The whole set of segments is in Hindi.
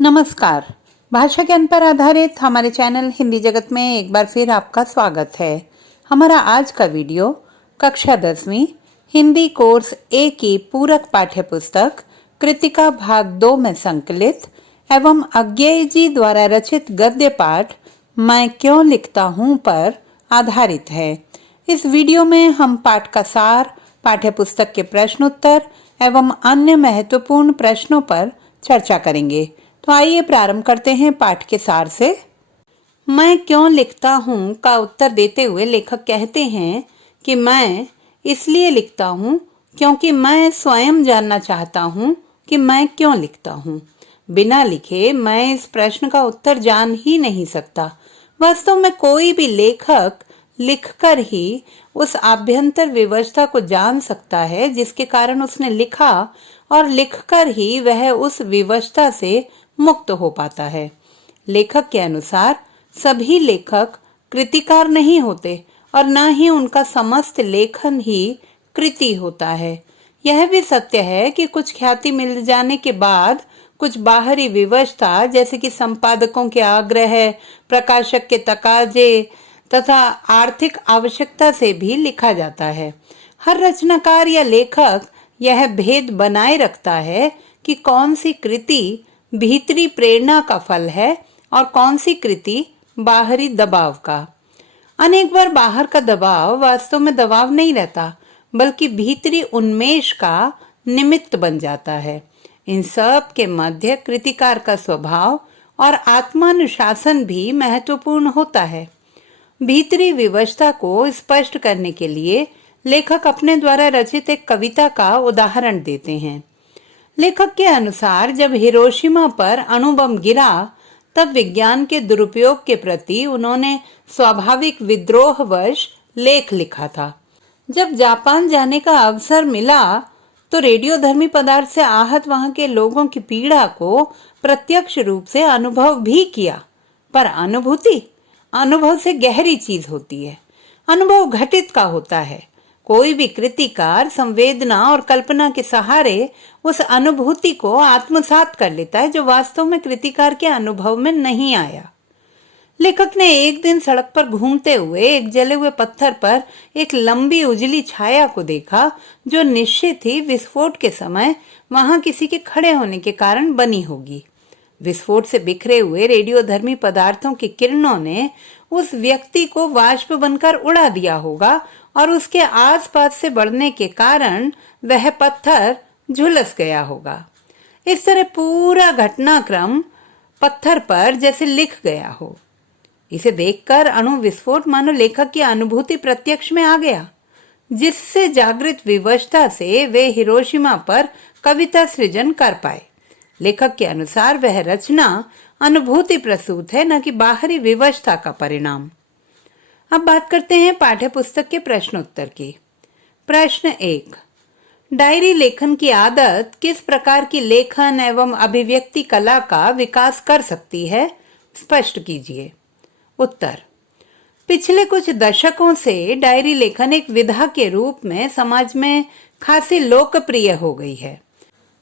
नमस्कार। भाषा ज्ञान पर आधारित हमारे चैनल हिंदी जगत में एक बार फिर आपका स्वागत है। हमारा आज का वीडियो कक्षा 10वीं हिंदी कोर्स ए की पूरक पाठ्य पुस्तक कृतिका भाग 2 में संकलित एवं अज्ञेय जी द्वारा रचित गद्य पाठ मैं क्यों लिखता हूँ पर आधारित है। इस वीडियो में हम पाठ का सार, पाठ्य पुस्तक के प्रश्न उत्तर एवं अन्य महत्वपूर्ण प्रश्नों पर चर्चा करेंगे। तो आइए प्रारंभ करते हैं पाठ के सार से। मैं क्यों लिखता हूँ का उत्तर देते हुए लेखक कहते हैं कि मैं इसलिए लिखता हूँ क्योंकि मैं स्वयं जानना चाहता हूँ कि मैं क्यों लिखता हूँ। बिना लिखे मैं इस प्रश्न का उत्तर जान ही नहीं सकता। वास्तव में कोई भी लेखक लिखकर ही उस आभ्यंतर विवशता को जान सकता है जिसके कारण उसने लिखा, और लिखकर ही वह उस विवशता से मुक्त हो पाता है। लेखक के अनुसार सभी लेखक कृतिकार नहीं होते और न ही उनका समस्त लेखन ही कृति होता है। यह भी सत्य है कि कुछ ख्याति मिल जाने के बाद कुछ बाहरी विवशता जैसे कि संपादकों के आग्रह, प्रकाशक के तकाजे तथा आर्थिक आवश्यकता से भी लिखा जाता है। हर रचनाकार या लेखक यह भेद बनाए रखता है कि कौन सी कृति भीतरी प्रेरणा का फल है और कौन सी कृति बाहरी दबाव का। अनेक बार बाहर का दबाव वास्तव में दबाव नहीं रहता बल्कि भीतरी उन्मेष का निमित्त बन जाता है। इन सब के मध्य कृतिकार का स्वभाव और आत्मानुशासन भी महत्वपूर्ण होता है। भीतरी विवशता को स्पष्ट करने के लिए लेखक अपने द्वारा रचित एक कविता का उदाहरण देते हैं। लेखक के अनुसार जब हिरोशिमा पर अणु बम गिरा तब विज्ञान के दुरुपयोग के प्रति उन्होंने स्वाभाविक विद्रोहवश लेख लिखा था। जब जापान जाने का अवसर मिला तो रेडियोधर्मी पदार्थ से आहत वहां के लोगों की पीड़ा को प्रत्यक्ष रूप से अनुभव भी किया। पर अनुभव से गहरी चीज होती है। अनुभव घटित का होता है। कोई भी कृतिकार संवेदना और कल्पना के सहारे उस अनुभूति को आत्मसात कर लेता है जो वास्तव में कृतिकार के अनुभव में नहीं आया। लेखक ने एक दिन सड़क पर घूमते हुए एक जले हुए पत्थर पर एक लंबी उजली छाया को देखा जो निश्चित ही विस्फोट के समय वहां किसी के खड़े होने के कारण बनी होगी। विस्फोट से बिखरे हुए रेडियोधर्मी पदार्थों की किरणों ने उस व्यक्ति को वाष्प बनकर उड़ा दिया होगा और उसके आसपास से बढ़ने के कारण वह पत्थर झुलस गया होगा। इस तरह पूरा घटनाक्रम पत्थर पर जैसे लिख गया हो। इसे देखकर अणु विस्फोट मानो लेखक की अनुभूति प्रत्यक्ष में आ गया, जिससे जागृत विवशता से वे हिरोशिमा पर कविता सृजन कर पाए। लेखक के अनुसार वह रचना अनुभूति प्रसूत है, न कि बाहरी विवशता का परिणाम। अब बात करते हैं पाठ्य पुस्तक के प्रश्नोत्तर की। प्रश्न 1, डायरी लेखन की आदत किस प्रकार की लेखन एवं अभिव्यक्ति कला का विकास कर सकती है, स्पष्ट कीजिए। उत्तर, पिछले कुछ दशकों से डायरी लेखन एक विधा के रूप में समाज में खासी लोकप्रिय हो गई है।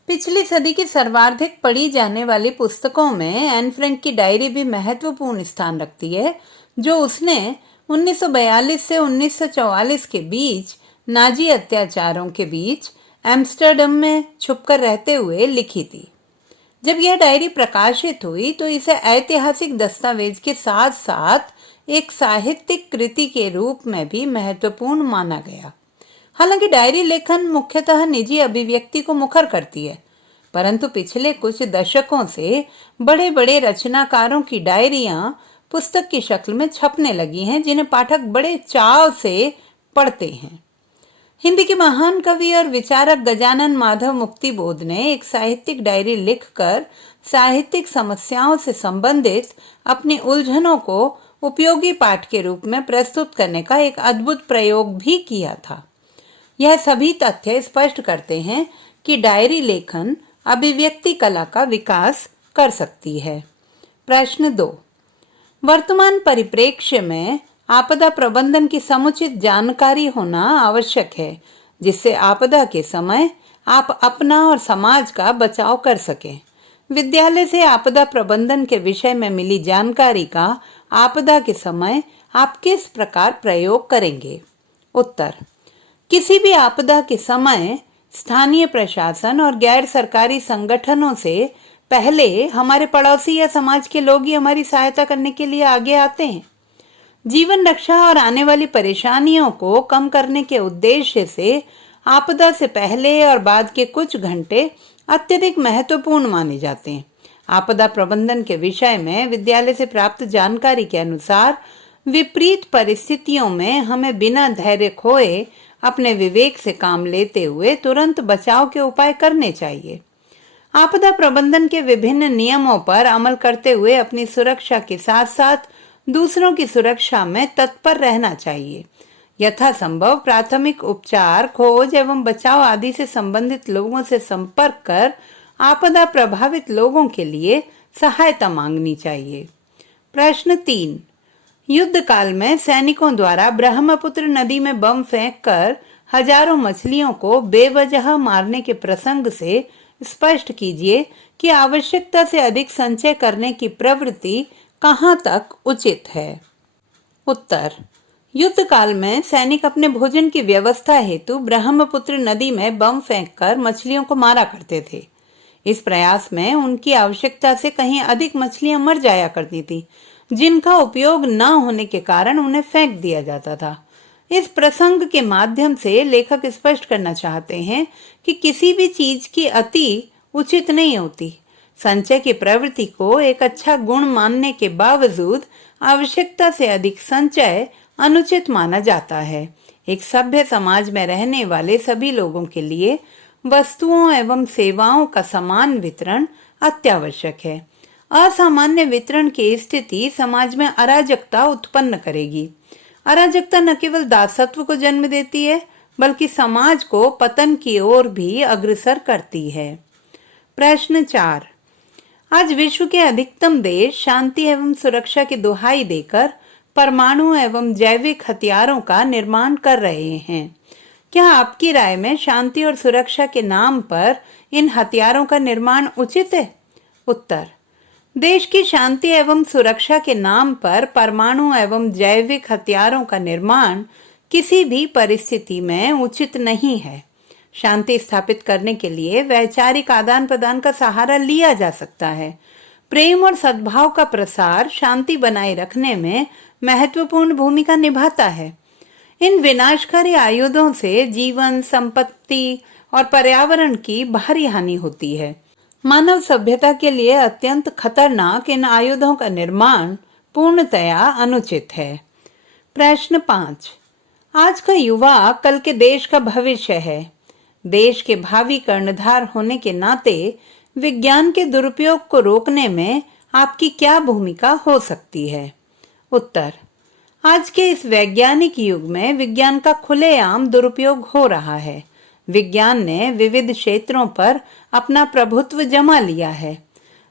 पिछली सदी की सर्वाधिक पढ़ी जाने वाली पुस्तकों में एन फ्रैंक की डायरी भी महत्वपूर्ण स्थान रखती है, जो उसने 1942 से 1944 के बीच नाजी अत्याचारों के बीच एम्स्टर्डम में छुपकर रहते हुए लिखी थी। जब यह डायरी प्रकाशित हुई तो इसे ऐतिहासिक दस्तावेज के साथ साथ एक साहित्यिक कृति के रूप में भी महत्वपूर्ण माना गया। हालांकि डायरी लेखन मुख्यतः निजी अभिव्यक्ति को मुखर करती है, परंतु पिछले कुछ दशकों से बड़े बड़े रचनाकारों की डायरियां पुस्तक की शक्ल में छपने लगी हैं, जिन्हें पाठक बड़े चाव से पढ़ते हैं। हिंदी के महान कवि और विचारक गजानन माधव मुक्तिबोध ने एक साहित्यिक डायरी लिखकर साहित्यिक समस्याओं से संबंधित अपनी उलझनों को उपयोगी पाठ के रूप में प्रस्तुत करने का एक अद्भुत प्रयोग भी किया था। यह सभी तथ्य स्पष्ट करते हैं कि डायरी लेखन अभिव्यक्ति कला का विकास कर सकती है। प्रश्न 2, वर्तमान परिप्रेक्ष्य में आपदा प्रबंधन की समुचित जानकारी होना आवश्यक है, जिससे आपदा के समय आप अपना और समाज का बचाव कर सकें। विद्यालय से आपदा प्रबंधन के विषय में मिली जानकारी का आपदा के समय आप किस प्रकार प्रयोग करेंगे? उत्तर: किसी भी आपदा के समय स्थानीय प्रशासन और गैर सरकारी संगठनों से पहले हमारे पड़ोसी या समाज के लोग ही हमारी सहायता करने के लिए आगे आते हैं। जीवन रक्षा और आने वाली परेशानियों को कम करने के उद्देश्य से आपदा से पहले और बाद के कुछ घंटे अत्यधिक महत्वपूर्ण माने जाते हैं। आपदा प्रबंधन के विषय में विद्यालय से प्राप्त जानकारी के अनुसार विपरीत परिस्थितियों में हमें बिना धैर्य खोए अपने विवेक से काम लेते हुए तुरंत बचाव के उपाय करने चाहिए। आपदा प्रबंधन के विभिन्न नियमों पर अमल करते हुए अपनी सुरक्षा के साथ साथ दूसरों की सुरक्षा में तत्पर रहना चाहिए। यथासंभव प्राथमिक उपचार, खोज एवं बचाव आदि से संबंधित लोगों से संपर्क कर आपदा प्रभावित लोगों के लिए सहायता मांगनी चाहिए। प्रश्न 3, युद्ध काल में सैनिकों द्वारा ब्रह्मपुत्र नदी में बम फेंककर हजारों मछलियों को बेवजह मारने के प्रसंग से स्पष्ट कीजिए कि आवश्यकता से अधिक संचय करने की प्रवृत्ति कहां तक उचित है? उत्तर: युद्ध काल में सैनिक अपने भोजन की व्यवस्था हेतु ब्रह्मपुत्र नदी में बम फेंककर मछलियों को मारा करते थे। इस प्रयास में उनकी आवश्यकता से कहीं अधिक मछलियां मर जाया करती थी, जिनका उपयोग न होने के कारण उन्हें फेंक दिया जाता था। इस प्रसंग के माध्यम से लेखक स्पष्ट करना चाहते हैं कि किसी भी चीज की अति उचित नहीं होती। संचय की प्रवृत्ति को एक अच्छा गुण मानने के बावजूद आवश्यकता से अधिक संचय अनुचित माना जाता है। एक सभ्य समाज में रहने वाले सभी लोगों के लिए वस्तुओं एवं सेवाओं का समान वितरण अत्यावश्यक है। असामान्य वितरण की स्थिति समाज में अराजकता उत्पन्न करेगी। अराजकता न केवल दासत्व को जन्म देती है, बल्कि समाज को पतन की ओर भी अग्रसर करती है। प्रश्न 4, आज विश्व के अधिकतम देश शांति एवं सुरक्षा की दुहाई देकर परमाणु एवं जैविक हथियारों का निर्माण कर रहे हैं। क्या आपकी राय में शांति और सुरक्षा के नाम पर इन हथियारों का निर्माण उचित है? उत्तर: देश की शांति एवं सुरक्षा के नाम पर परमाणु एवं जैविक हथियारों का निर्माण किसी भी परिस्थिति में उचित नहीं है। शांति स्थापित करने के लिए वैचारिक आदान प्रदान का सहारा लिया जा सकता है। प्रेम और सद्भाव का प्रसार शांति बनाए रखने में महत्वपूर्ण भूमिका निभाता है। इन विनाशकारी आयुधों से जीवन, संपत्ति और पर्यावरण की भारी हानि होती है। मानव सभ्यता के लिए अत्यंत खतरनाक इन आयुधों का निर्माण पूर्णतया अनुचित है। प्रश्न 5, आज का युवा कल के देश का भविष्य है। देश के भावी कर्णधार होने के नाते विज्ञान के दुरुपयोग को रोकने में आपकी क्या भूमिका हो सकती है? उत्तर: आज के इस वैज्ञानिक युग में विज्ञान का खुलेआम दुरुपयोग हो रहा है। विज्ञान ने विविध क्षेत्रों पर अपना प्रभुत्व जमा लिया है।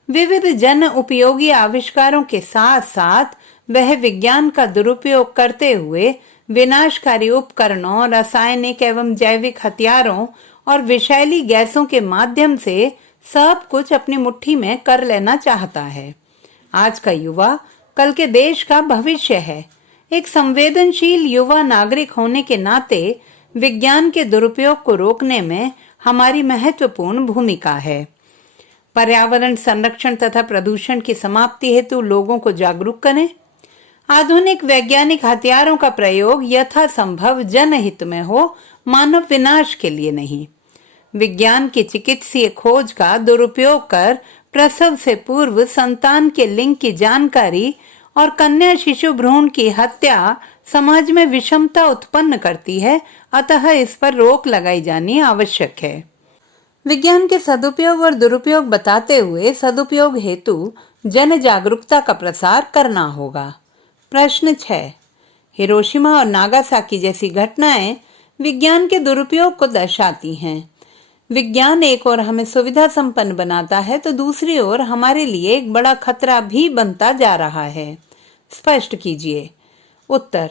विविध जन उपयोगी आविष्कारों के साथ साथ वह विज्ञान का दुरुपयोग करते हुए विनाशकारी उपकरणों, रासायनिक एवं जैविक हथियारों और विषैली गैसों के माध्यम से सब कुछ अपनी मुट्ठी में कर लेना चाहता है। आज का युवा कल के देश का भविष्य है। एक संवेदनशील युवा नागरिक होने के नाते विज्ञान के दुरुपयोग को रोकने में हमारी महत्वपूर्ण भूमिका है। पर्यावरण संरक्षण तथा प्रदूषण की समाप्ति हेतु लोगों को जागरूक करें। आधुनिक वैज्ञानिक हथियारों का प्रयोग यथासंभव जनहित में हो, मानव विनाश के लिए नहीं। विज्ञान की चिकित्सीय खोज का दुरुपयोग कर प्रसव से पूर्व संतान के लिंग की जानकारी और कन्या शिशु भ्रूण की हत्या समाज में विषमता उत्पन्न करती है, अतः इस पर रोक लगाई जानी आवश्यक है। विज्ञान के सदुपयोग और दुरुपयोग बताते हुए सदुपयोग हेतु जन जागरूकता का प्रसार करना होगा। प्रश्न 6, हिरोशिमा और नागासाकी जैसी घटनाएं विज्ञान के दुरुपयोग को दर्शाती हैं। विज्ञान एक ओर हमें सुविधा संपन्न बनाता है तो दूसरी ओर हमारे लिए एक बड़ा खतरा भी बनता जा रहा है। स्पष्ट कीजिए। उत्तर: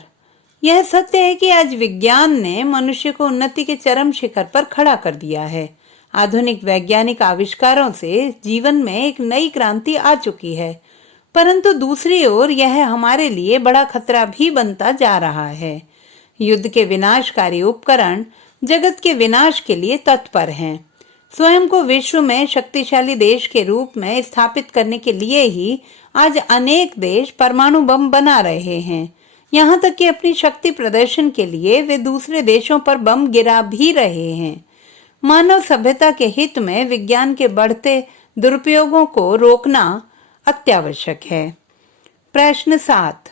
यह सत्य है कि आज विज्ञान ने मनुष्य को उन्नति के चरम शिखर पर खड़ा कर दिया है। आधुनिक वैज्ञानिक आविष्कारों से जीवन में एक नई क्रांति आ चुकी है, परंतु दूसरी ओर यह हमारे लिए बड़ा खतरा भी बनता जा रहा है। युद्ध के विनाशकारी उपकरण जगत के विनाश के लिए तत्पर हैं। स्वयं को विश्व में शक्तिशाली देश के रूप में स्थापित करने के लिए ही आज अनेक देश परमाणु बम बना रहे हैं। यहाँ तक कि अपनी शक्ति प्रदर्शन के लिए वे दूसरे देशों पर बम गिरा भी रहे हैं। मानव सभ्यता के हित में विज्ञान के बढ़ते दुरुपयोगों को रोकना अत्यावश्यक है। प्रश्न 7,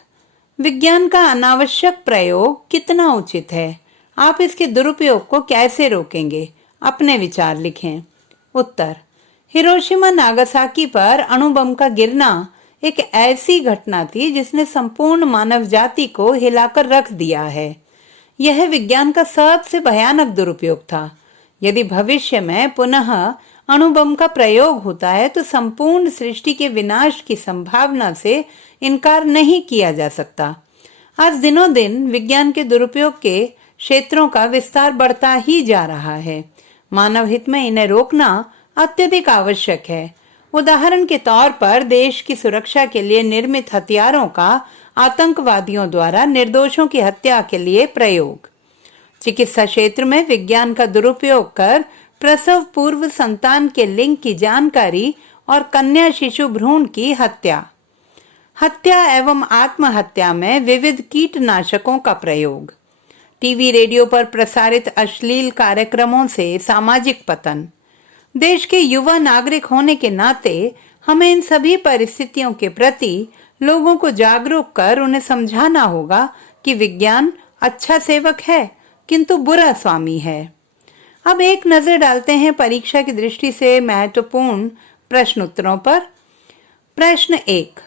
विज्ञान का अनावश्यक प्रयोग कितना उचित है? आप इसके दुरुपयोग को कैसे रोकेंगे? अपने विचार लिखें। उत्तर, हिरोशिमा नागासाकी पर अणु बम का गिरना एक ऐसी घटना थी जिसने संपूर्ण मानव जाति को हिलाकर रख दिया है। यह विज्ञान का सबसे भयानक दुरुपयोग था। यदि भविष्य में पुनः अणु बम का प्रयोग होता है तो संपूर्ण सृष्टि के विनाश की संभावना से इनकार नहीं किया जा सकता। आज दिनों दिन विज्ञान के दुरुपयोग के क्षेत्रों का विस्तार बढ़ता ही जा रहा है। मानव हित में इन्हें रोकना अत्यधिक आवश्यक है। उदाहरण के तौर पर देश की सुरक्षा के लिए निर्मित हथियारों का आतंकवादियों द्वारा निर्दोषों की हत्या के लिए प्रयोग, चिकित्सा क्षेत्र में विज्ञान का दुरुपयोग कर प्रसव पूर्व संतान के लिंग की जानकारी और कन्या शिशु भ्रूण की हत्या, हत्या एवं आत्महत्या में विविध कीटनाशकों का प्रयोग, टीवी रेडियो पर प्रसारित अश्लील कार्यक्रमों से सामाजिक पतन। देश के युवा नागरिक होने के नाते हमें इन सभी परिस्थितियों के प्रति लोगों को जागरूक कर उन्हें समझाना होगा कि विज्ञान अच्छा सेवक है किंतु बुरा स्वामी है। अब एक नजर डालते हैं परीक्षा की दृष्टि से महत्वपूर्ण प्रश्न उत्तरों पर। प्रश्न 1,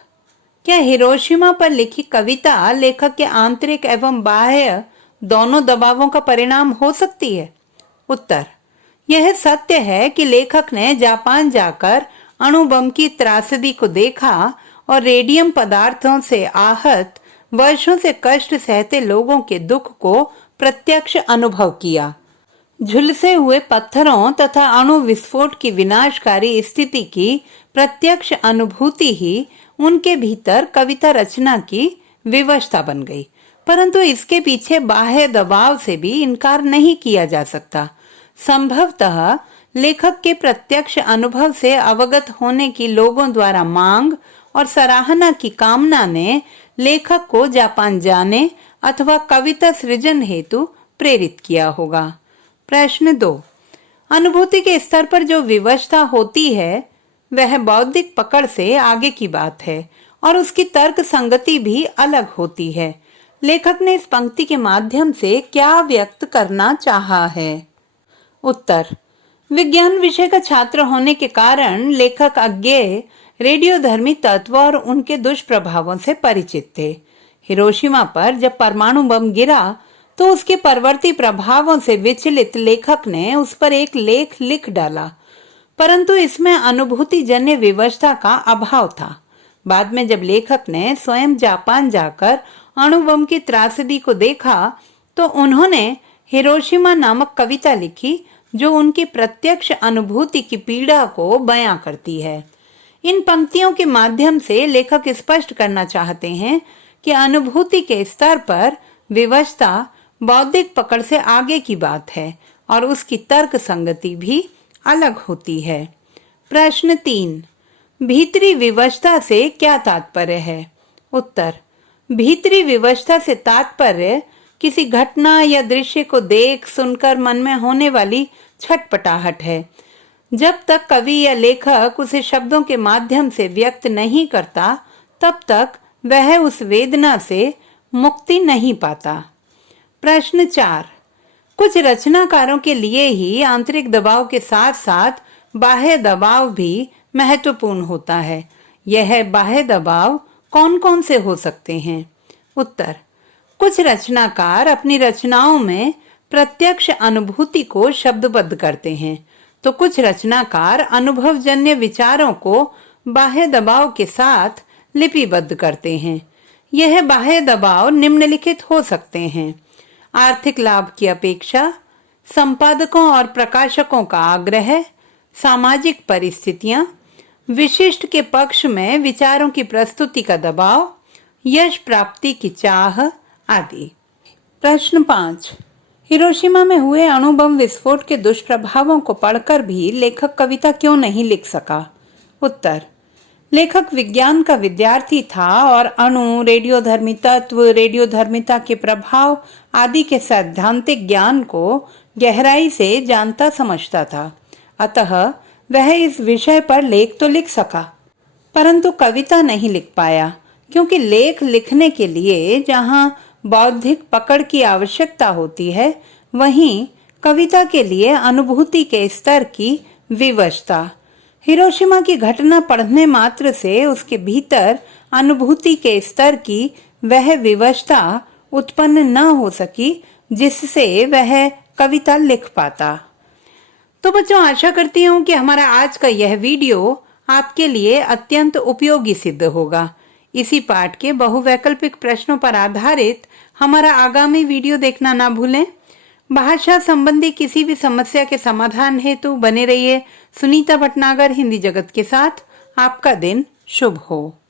क्या हिरोशिमा पर लिखी कविता लेखक के आंतरिक एवं बाह्य दोनों दबावों का परिणाम हो सकती है? उत्तर, यह सत्य है कि लेखक ने जापान जाकर अणु बम की त्रासदी को देखा और रेडियम पदार्थों से आहत वर्षों से कष्ट सहते लोगों के दुख को प्रत्यक्ष अनुभव किया। झुलसे हुए पत्थरों तथा अणु विस्फोट की विनाशकारी स्थिति की प्रत्यक्ष अनुभूति ही उनके भीतर कविता रचना की विवशता बन गई। परंतु इसके पीछे बाह्य दबाव से भी इनकार नहीं किया जा सकता। संभवतः लेखक के प्रत्यक्ष अनुभव से अवगत होने की लोगों द्वारा मांग और सराहना की कामना ने लेखक को जापान जाने अथवा कविता सृजन हेतु प्रेरित किया होगा। प्रश्न 2, अनुभूति के स्तर पर जो विवशता होती है वह बौद्धिक पकड़ से आगे की बात है और उसकी तर्क संगति भी अलग होती है। लेखक ने इस पंक्ति के माध्यम से क्या व्यक्त करना चाहा है? उत्तर, विज्ञान विषय का छात्र होने के कारण लेखक अज्ञेय रेडियोधर्मी तत्व और उनके दुष्प्रभावों से परिचित थे। हिरोशिमा पर जब परमाणु बम गिरा तो उसके परवर्ती प्रभावों से विचलित लेखक ने उस पर एक लेख लिख डाला, परंतु इसमें अनुभूति जन्य विवशता का अभाव था। बाद में जब लेखक ने स्वयं जापान जाकर अणु बम की त्रासदी को देखा तो उन्होंने हिरोशिमा नामक कविता लिखी जो उनकी प्रत्यक्ष अनुभूति की पीड़ा को बयां करती है। इन पंक्तियों के माध्यम से लेखक स्पष्ट करना चाहते हैं कि अनुभूति के स्तर पर विवशता बौद्धिक पकड़ से आगे की बात है और उसकी तर्क संगति भी अलग होती है। प्रश्न 3, भीतरी विवशता से क्या तात्पर्य है? उत्तर, भीतरी विवशता से तात्पर्य किसी घटना या दृश्य को देख सुनकर मन में होने वाली छटपटाहट है। जब तक कवि या लेखक उसे शब्दों के माध्यम से व्यक्त नहीं करता तब तक वह उस वेदना से मुक्ति नहीं पाता। प्रश्न 4, कुछ रचनाकारों के लिए ही आंतरिक दबाव के साथ साथ बाह्य दबाव भी महत्वपूर्ण होता है। यह बाह्य दबाव कौन कौन से हो सकते हैं? उत्तर, कुछ रचनाकार अपनी रचनाओं में प्रत्यक्ष अनुभूति को शब्दबद्ध करते हैं तो कुछ रचनाकार अनुभवजन्य विचारों को बाह्य दबाव के साथ लिपिबद्ध करते हैं। यह बाह्य दबाव निम्नलिखित हो सकते हैं: आर्थिक लाभ की अपेक्षा, संपादकों और प्रकाशकों का आग्रह, सामाजिक परिस्थितियां, विशिष्ट के पक्ष में विचारों की प्रस्तुति का दबाव, यश प्राप्ति की चाह आदि। प्रश्न 5, हिरोशिमा में हुए अणु बम विस्फोट के दुष्प्रभावों को पढ़कर भी लेखक कविता क्यों नहीं लिख सका? उत्तर, लेखक विज्ञान का विद्यार्थी था और अणु, रेडियोधर्मी तत्व, रेडियोधर्मिता के प्रभाव आदि के सैद्धांतिक ज्ञान को गहराई से जानता समझता था। अतः वह इस विषय पर लेख तो लिख सका, परंतु कविता नहीं लिख पाया, क्योंकि लेख लिखने के लिए जहाँ बौद्धिक पकड़ की आवश्यकता होती है, वहीं कविता के लिए अनुभूति के स्तर की विवशता। हिरोशिमा की घटना पढ़ने मात्र से उसके भीतर अनुभूति के स्तर की वह विवशता उत्पन्न न हो सकी जिससे वह कविता लिख पाता। तो बच्चों, आशा करती हूँ कि हमारा आज का यह वीडियो आपके लिए अत्यंत उपयोगी सिद्ध होगा। इसी पाठ के बहुवैकल्पिक प्रश्नों पर आधारित हमारा आगामी वीडियो देखना ना भूलें। भाषा संबंधी किसी भी समस्या के समाधान हेतु बने रहिए सुनीता भटनागर हिंदी जगत के साथ। आपका दिन शुभ हो।